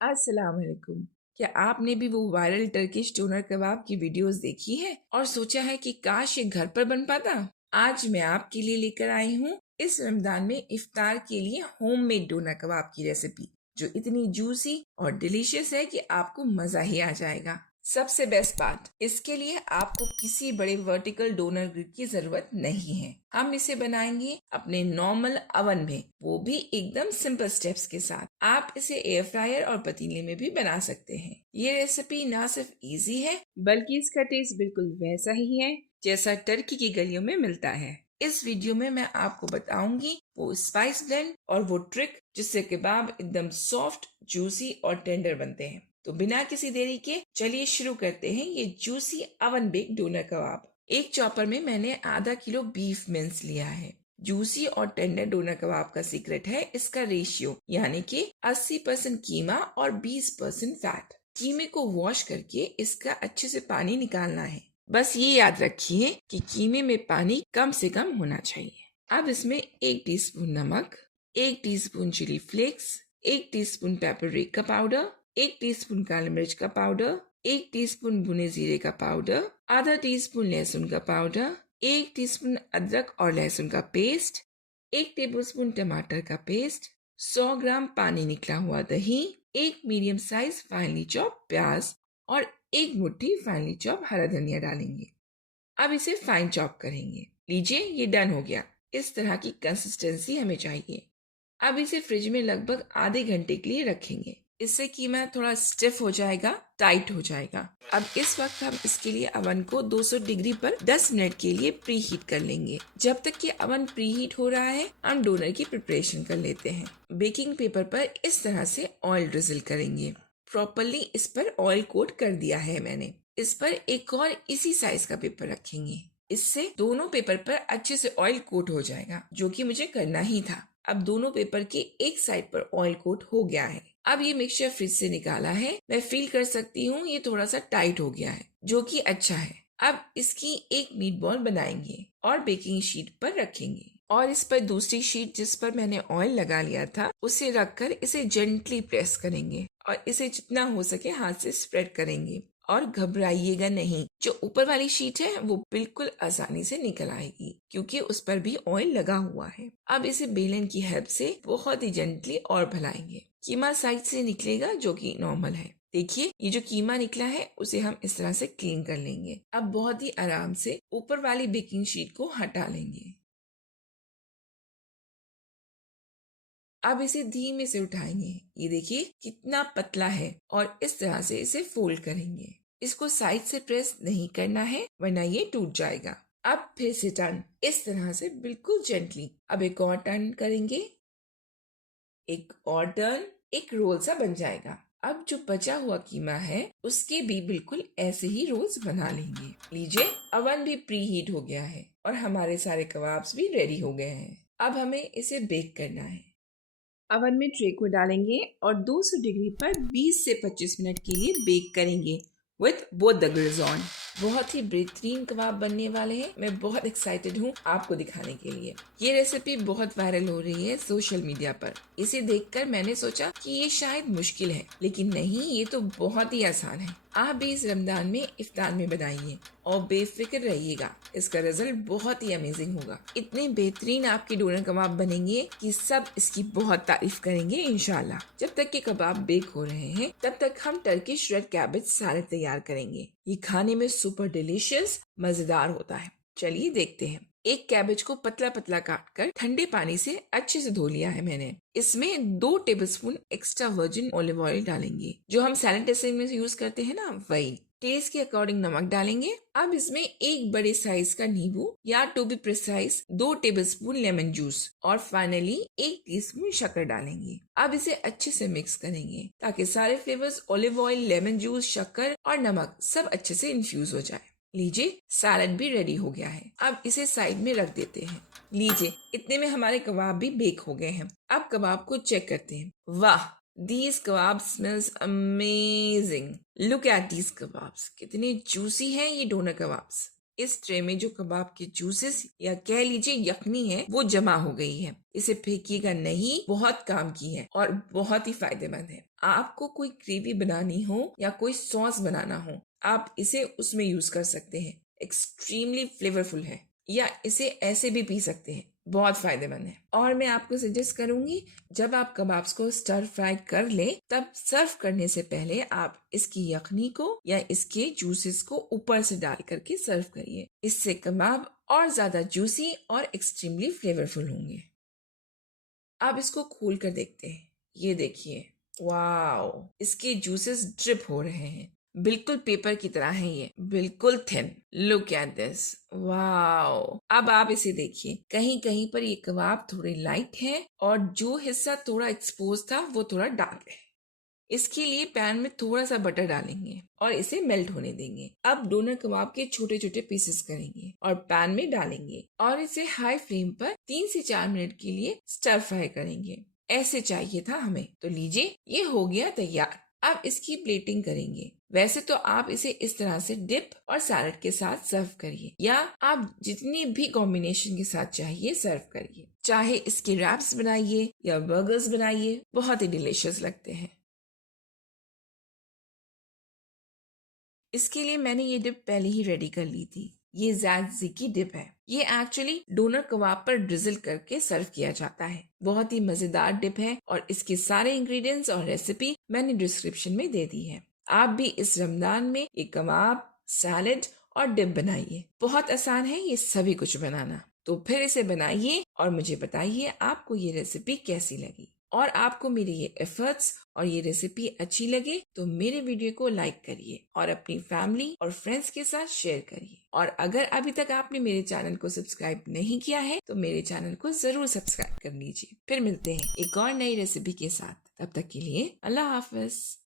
अस्सलाम वालेकुम। क्या आपने भी वो वायरल टर्किश डोनर कबाब की वीडियोस देखी है और सोचा है कि काश ये घर पर बन पाता? आज मैं आपके लिए लेकर आई हूँ इस रमजान में इफ्तार के लिए होममेड डोनर कबाब की रेसिपी, जो इतनी जूसी और डिलीशियस है कि आपको मजा ही आ जाएगा। सबसे बेस्ट बात, इसके लिए आपको किसी बड़े वर्टिकल डोनर ग्रिड की जरूरत नहीं है। हम इसे बनाएंगे अपने नॉर्मल अवन में, वो भी एकदम सिंपल स्टेप्स के साथ। आप इसे एयर फ्रायर और पतीले में भी बना सकते हैं। ये रेसिपी ना सिर्फ इजी है, बल्कि इसका टेस्ट बिल्कुल वैसा ही है जैसा टर्की की गलियों में मिलता है। इस वीडियो में मैं आपको बताऊंगी वो स्पाइस ब्लेंड और वो ट्रिक जिससे कबाब एकदम सॉफ्ट, जूसी और टेंडर बनते हैं। तो बिना किसी देरी के चलिए शुरू करते हैं ये जूसी अवन बेक डोनर कबाब। एक चॉपर में मैंने आधा किलो बीफ मिंस लिया है। जूसी और टेंडर डोनर कबाब का सीक्रेट है इसका रेशियो, यानी कि 80% कीमा और 20% फैट। कीमे को वॉश करके इसका अच्छे से पानी निकालना है। बस ये याद रखिए कि कीमे में पानी कम से कम होना चाहिए। अब इसमें 1 टीस्पून नमक, 1 teaspoon chilli flakes, 1 teaspoon paprika powder, 1 teaspoon काली मिर्च का पाउडर, 1 टीस्पून भुने जीरे का पाउडर, आधा टीस्पून लहसुन का पाउडर, 1 टीस्पून अदरक और लहसुन का पेस्ट, 1 टेबलस्पून टमाटर का पेस्ट, 100 ग्राम पानी निकला हुआ दही, 1 मीडियम साइज फाइनली चॉप प्याज और 1 मुट्ठी फाइनली चॉप हरा धनिया डालेंगे। अब इसे फाइन चॉप करेंगे। लीजिए, ये डन हो गया। इस तरह की कंसिस्टेंसी हमें चाहिए। अब इसे फ्रिज में लगभग आधे घंटे के लिए रखेंगे। इससे कीमा थोड़ा स्टिफ हो जाएगा, टाइट हो जाएगा। अब इस वक्त हम इसके लिए अवन को 200 डिग्री पर 10 मिनट के लिए प्री हीट कर लेंगे। जब तक कि अवन प्री हीट हो रहा है, हम डोनर की प्रिपरेशन कर लेते हैं। बेकिंग पेपर पर इस तरह से ऑयल ड्रिजल करेंगे। प्रॉपरली इस पर ऑयल कोट कर दिया है मैंने। इस पर एक और इसी साइज का पेपर रखेंगे। इससे दोनों पेपर पर अच्छे से ऑयल कोट हो जाएगा, जो कि मुझे करना ही था। अब दोनों पेपर की एक साइड पर ऑयल कोट हो गया है। अब ये मिक्सचर फ्रिज से निकाला है। मैं फील कर सकती हूँ ये थोड़ा सा टाइट हो गया है, जो कि अच्छा है। अब इसकी एक मीट बॉल बनाएंगे और बेकिंग शीट पर रखेंगे और इस पर दूसरी शीट जिस पर मैंने ऑयल लगा लिया था उसे रखकर इसे जेंटली प्रेस करेंगे और इसे जितना हो सके हाथ से स्प्रेड करेंगे। और घबराइएगा नहीं, जो ऊपर वाली शीट है वो बिल्कुल आसानी से निकल आएगी क्योंकि उस पर भी ऑयल लगा हुआ है। अब इसे बेलन की हेल्प से बहुत ही जेंटली और भलाएंगे। कीमा साइड से निकलेगा, जो कि नॉर्मल है। देखिए, ये जो कीमा निकला है उसे हम इस तरह से क्लीन कर लेंगे। अब बहुत ही आराम से ऊपर वाली बेकिंग शीट को हटा लेंगे। अब इसे धीमे से उठाएंगे। ये देखिए कितना पतला है और इस तरह से इसे फोल्ड करेंगे। इसको साइड से प्रेस नहीं करना है वरना ये टूट जाएगा। अब फिर से टर्न इस तरह से बिल्कुल जेंटली। अब एक और टर्न करेंगे, एक और टर्न, एक रोल सा बन जाएगा। अब जो बचा हुआ कीमा है उसके भी बिल्कुल ऐसे ही रोल्स बना लेंगे। लीजिए, अवन भी प्री हीट हो गया है और हमारे सारे कबाब्स भी रेडी हो गए हैं। अब हमें इसे बेक करना है। अवन में ट्रे को डालेंगे और 200 डिग्री पर 20 से 25 मिनट के लिए बेक करेंगे with both the grills on. बहुत ही बेहतरीन कबाब बनने वाले हैं। मैं बहुत एक्साइटेड हूँ आपको दिखाने के लिए। ये रेसिपी बहुत वायरल हो रही है सोशल मीडिया पर। इसे देखकर मैंने सोचा कि ये शायद मुश्किल है, लेकिन नहीं, ये तो बहुत ही आसान है। आप भी इस रमजान में इफ्तार में बनाइए और बेफिक्र रहिएगा, इसका रिजल्ट बहुत ही अमेजिंग होगा। इतने बेहतरीन आपके डोनर कबाब बनेंगे कि सब इसकी बहुत तारीफ करेंगे इंशाल्लाह। जब तक के कबाब बेक हो रहे हैं तब तक हम टर्किश रेड कैबेज सैलेड तैयार करेंगे। ये खाने में सुपर डिलीशियस मजेदार होता है। चलिए देखते हैं। एक कैबेज को पतला पतला काट कर ठंडे पानी से अच्छे से धो लिया है मैंने। इसमें 2 tablespoon extra virgin olive oil डालेंगे, जो हम सैलेड ड्रेसिंग में यूज करते हैं ना, वही। टेस्ट के अकॉर्डिंग नमक डालेंगे। अब इसमें एक बड़े साइज का नींबू या to be precise 2 tablespoon lemon juice और फाइनली 1 टीस्पून शक्कर डालेंगे। अब इसे अच्छे से मिक्स करेंगे ताकि सारे flavours olive oil, lemon juice, शक्कर और नमक सब अच्छे से इन्फ्यूज हो जाए। लीजिए, सैलड भी रेडी हो गया है। अब इसे साइड में रख देते हैं। लीजिए, इतने में हमारे कबाब भी बेक हो गए हैं। अब कबाब को चेक करते हैं। वाह, these kebab smells amazing. Look at these kebabs. कितने जूसी हैं ये डोनर कबाब्स। इस ट्रे में जो कबाब के जूसेस या कह लीजिए यखनी है वो जमा हो गई है। इसे फेंकिएगा नहीं, बहुत काम की है और बहुत ही फायदेमंद है। आपको कोई ग्रेवी बनानी हो या कोई सॉस बनाना हो, आप इसे उसमें यूज कर सकते हैं। एक्सट्रीमली फ्लेवरफुल है। या इसे ऐसे भी पी सकते हैं, बहुत फायदेमंद है। और मैं आपको सजेस्ट करूंगी, जब आप कबाब्स को स्टर फ्राई कर ले तब सर्व करने से पहले आप इसकी यखनी को या इसके जूसेस को ऊपर से डाल करके सर्व करिए। इससे कबाब और ज्यादा जूसी और एक्सट्रीमली फ्लेवरफुल होंगे। अब इसको खोल कर देखते हैं। ये देखिए, वाओ, इसके जूसेस ड्रिप हो रहे हैं। बिल्कुल पेपर की तरह है, ये बिल्कुल thin. Look at this, wow. अब आप इसे देखिए, कहीं कहीं पर ये कबाब थोड़े लाइट है और जो हिस्सा थोड़ा एक्सपोज था वो थोड़ा डार्क है। इसके लिए पैन में थोड़ा सा बटर डालेंगे और इसे मेल्ट होने देंगे। अब डोनर कबाब के छोटे छोटे पीसेस करेंगे और पैन में डालेंगे और इसे हाई फ्लेम पर 3 से 4 मिनट के लिए स्टर फ्राई करेंगे। ऐसे चाहिए था हमें। तो लीजिए, ये हो गया तैयार। अब इसकी प्लेटिंग करेंगे। वैसे तो आप इसे इस तरह से डिप और सैलड के साथ सर्व करिए, या आप जितनी भी कॉम्बिनेशन के साथ चाहिए सर्व करिए। चाहे इसके रैप्स बनाइए या बर्गर्स बनाइए, बहुत ही डिलीशियस लगते हैं। इसके लिए मैंने ये डिप पहले ही रेडी कर ली थी। ये ज़ैज़ी की डिप है। ये एक्चुअली डोनर कबाब पर ड्रिजल करके सर्व किया जाता है। बहुत ही मजेदार डिप है और इसके सारे इंग्रेडिएंट्स और रेसिपी मैंने डिस्क्रिप्शन में दे दी है। आप भी इस रमजान में ये कबाब, सैलेड और डिप बनाइए। बहुत आसान है ये सभी कुछ बनाना। तो फिर इसे बनाइए और मुझे बताइए आपको ये रेसिपी कैसी लगी। और आपको मेरे ये एफर्ट्स और ये रेसिपी अच्छी लगे तो मेरे वीडियो को लाइक करिए और अपनी फैमिली और फ्रेंड्स के साथ शेयर करिए। और अगर अभी तक आपने मेरे चैनल को सब्सक्राइब नहीं किया है तो मेरे चैनल को जरूर सब्सक्राइब कर लीजिए। फिर मिलते हैं एक और नई रेसिपी के साथ। तब तक के लिए अल्लाह हाफिज।